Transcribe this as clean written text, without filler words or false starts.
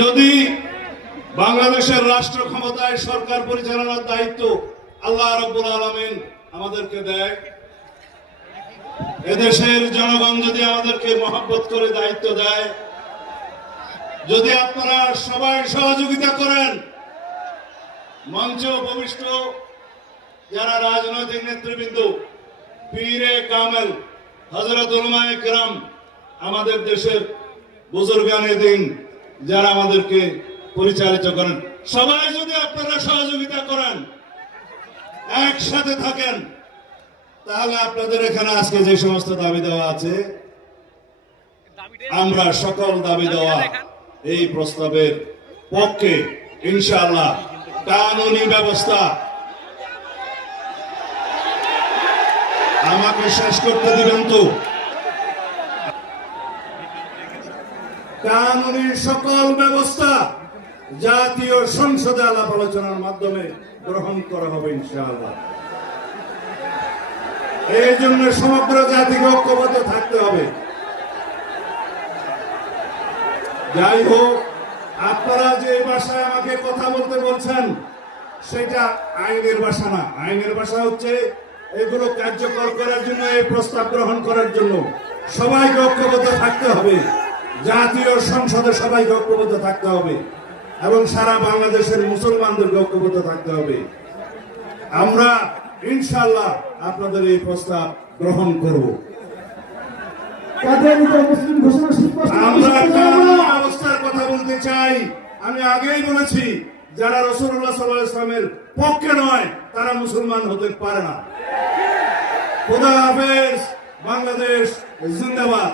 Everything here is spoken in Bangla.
যদি বাংলাদেশের রাষ্ট্র ক্ষমতায় সরকার পরিচালনার দায়িত্ব আল্লাহ রাব্বুল আলামিন আমাদেরকে দেয়, এদেশের জনগণ যদি আমাদেরকে মহব্বত করে দায়িত্ব দেয়, যদি আপনারা সবাই সহযোগিতা করেন, মঞ্চে উপবিষ্ট যারা রাজনৈতিক নেতৃবৃন্দ, পীরে কামেল, হযরত উলামায়ে কেরাম, আমাদের দেশের বুজুর্গানে দিন যারা আমাদেরকে পরিচালিত করেন, সবাই যদি আপনারা সহযোগিতা করেন, একসাথে থাকেন, তাহলে আপনাদের এখানে আজকে যে সমস্ত দাবি দেওয়া আছে, আমরা সকল দাবি দেওয়া এই প্রস্তাবের পক্ষে ইনশাআল্লাহ। কানুনি ব্যবস্থা, আমাকে শেষ করতে দিবেন তো। কানুনি সকল ব্যবস্থা জাতীয় সংসদে আলাপ আলোচনার মাধ্যমে গ্রহণ করা হবে ইনশাআল্লাহ। এই জন্য সমগ্র জাতিকে ঐক্যবদ্ধ থাকতে হবে। যাই হোক, আপনারা যে ভাষায় আমাকে কথা বলতে বলছেন সেটা আইনের ভাষা না। আইনের ভাষা হচ্ছে এগুলো কার্যকর করার জন্য, এই প্রস্তাব গ্রহণ করার জন্য সবাইকে ঐক্যবদ্ধ থাকতে হবে। জাতীয় সংসদে সবাইকে ঐক্যবদ্ধ থাকতে হবে এবং সারা বাংলাদেশের মুসলমানদেরকে ঐক্যবদ্ধ থাকতে হবে। আমরা ইনশাআল্লাহ আপনাদের এই প্রস্তাব গ্রহণ করব। আমরা কানুনি ব্যবস্থার কথা বলতে চাই। আমি আগেই বলেছি, যারা রাসূলুল্লাহ সাল্লাল্লাহু আলাইহি ওয়াসাল্লামের পক্ষে নয় তারা মুসলমান হতে পারে না। খোদা হাফেজ। বাংলাদেশ জিন্দাবাদ।